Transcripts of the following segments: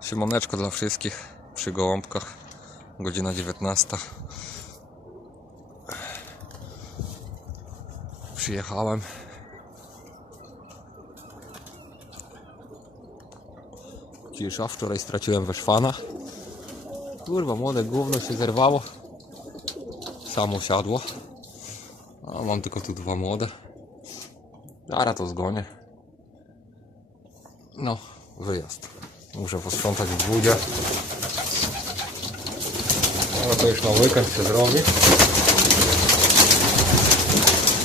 Siemoneczko dla wszystkich przy gołąbkach. Godzina 19. Przyjechałem. Cisza, wczoraj straciłem we szwanach. Kurwa, młode gówno się zerwało. Samo siadło. A mam tylko tu dwa młode. Zara to zgonię. No, wyjazd. Muszę posprzątać w budzie. Ale to już na weekend się zrobi.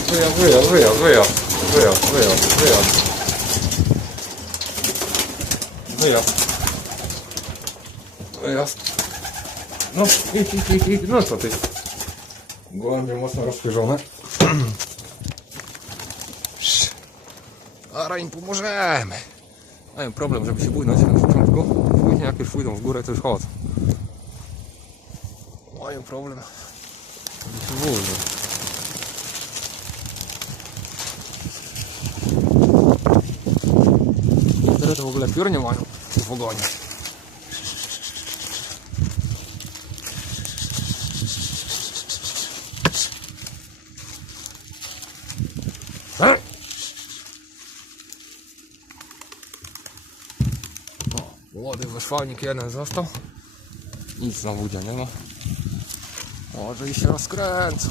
Wyjazd, wyjazd, wyjazd, wyjazd, wyjazd, wyjazd, wyjazd. Wyjazd. Wyjazd. No, idź, idź, idź, idź. No co ty? Gołębie mocno rozświeżone. Ara im pomożemy. Mają problem, żeby się bujnąć na początku. Później jak już pójdą w górę, to już chodzą. Mają problem, bujną. Teraz to w ogóle piór nie mają w ogonie. Tak? Młody wyszwalnik jeden został. Nic na wódzie nie ma. Może i się rozkręcą.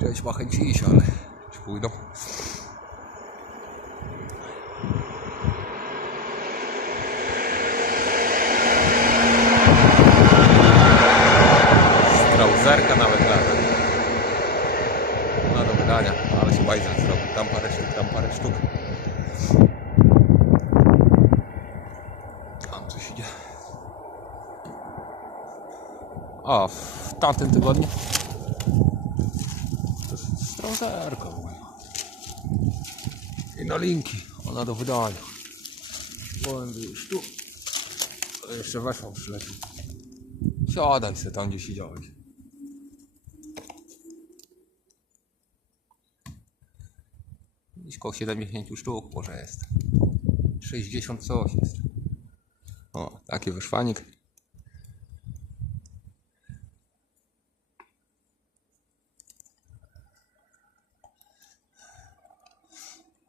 Cześć machęciś, ale ci pójdą. Wydania, ale się bajzel zrobił. Tam parę sztuk, tam parę sztuk. Tam coś idzie. A, w tamtym tygodniu strauzerka moja. I na linki, ona do wydania. Gołębie już tu. Jeszcze weszłam przylecił. Siadaj se tam, gdzie siedziałeś. Gdzieś koło 70 sztuk może jest. 60 coś jest. O, taki wyszwanik.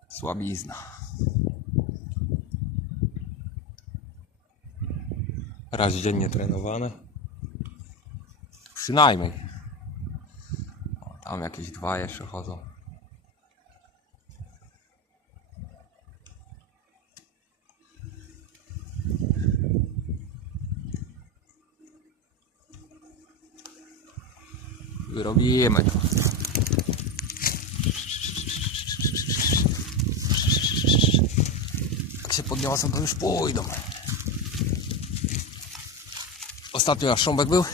Słabizna. Raz dziennie trenowane. Przynajmniej. O, tam jakieś dwa jeszcze chodzą. Wyrobimy to. Jak się podniosą, to już pójdą. Ostatnio jak Sząbek był,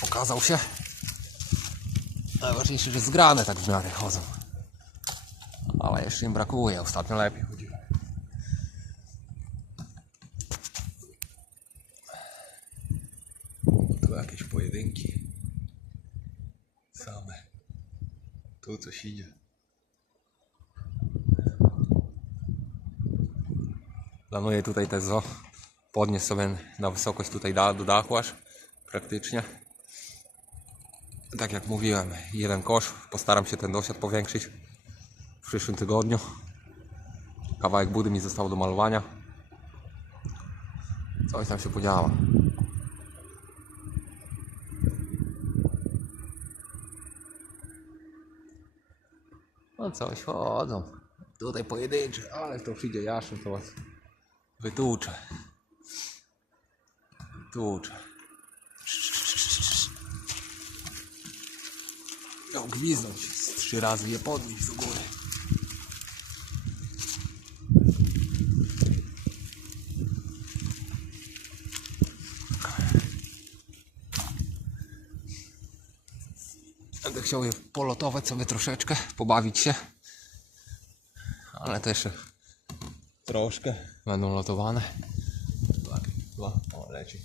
pokazał się. Najważniejsze, że zgrane tak w miarę chodzą. Ale jeszcze im brakuje, ostatnio lepiej chodziło. Tu jakieś pojedynki. Same. Tu coś idzie. Planuję tutaj też zo podnieść sobie na wysokość tutaj do dachu aż praktycznie. Tak jak mówiłem, jeden kosz. Postaram się ten dosiad powiększyć w przyszłym tygodniu. Kawałek budy mi został do malowania. Coś tam się podziała. No coś chodzą. Tutaj pojedyncze, ale to przyjdzie Jaszyn, to was wytłucze. Wytłucze. Miał gwiznąć z trzy razy je podnieść do góry. Będę chciał je polotować sobie troszeczkę, pobawić się. Ale jeszcze troszkę będą lotowane. Tak, dwa, o leci.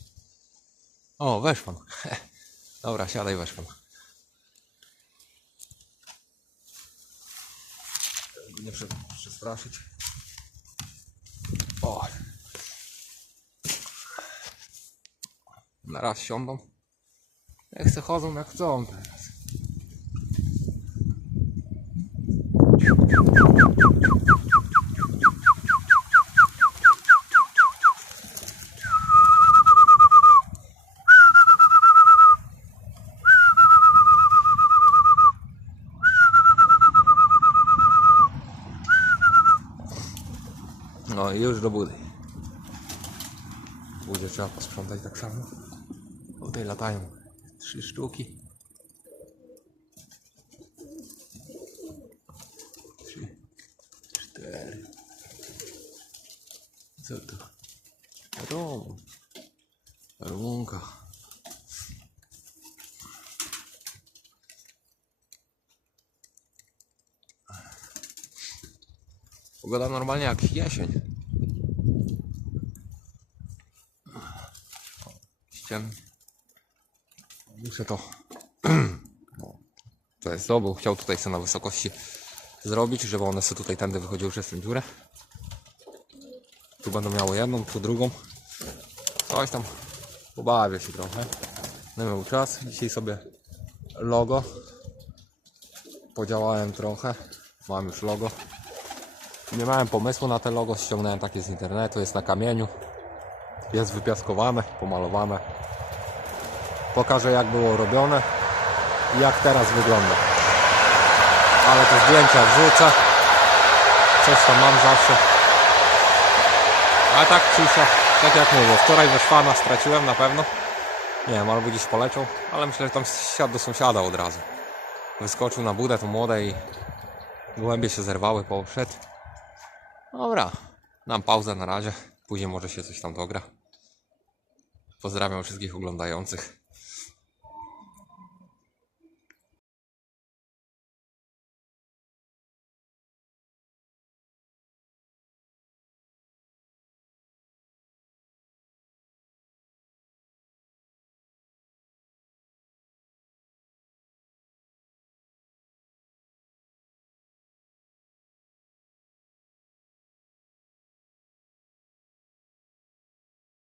O, weszłam. Dobra, siadaj, weszłam. Żeby nie prze- przestraszyć. O. Na raz siądą. Jak se chodzą jak chcą teraz. No i już do budy. Budzie trzeba posprzątać tak samo. Tutaj latają trzy sztuki. Co to? Rum. Rumunka. Pogoda normalnie jak jesień. Ściem. Muszę to. No, To jest to, chciał tutaj sobie na wysokości zrobić, żeby one sobie tutaj tędy wychodziły przez tę dziurę. Tu będą miały jedną, tu drugą. Coś tam pobawię się trochę. Nie miał czas. Dzisiaj sobie logo. Podziałałem trochę. Mam już logo. Nie miałem pomysłu na te logo, ściągnąłem takie z internetu, jest na kamieniu. Jest wypiaskowane, pomalowane. Pokażę jak było robione i jak teraz wygląda. Ale te zdjęcia wrzucę. Coś tam mam zawsze. A tak cisza, tak jak mówię, wczoraj we szwana straciłem na pewno. Nie wiem, albo gdzieś poleciał, ale myślę, że tam siadł do sąsiada od razu. Wyskoczył na budę, to młode i głębie się zerwały, poszedł. Dobra, dam pauzę na razie. Później może się coś tam dogra. Pozdrawiam wszystkich oglądających.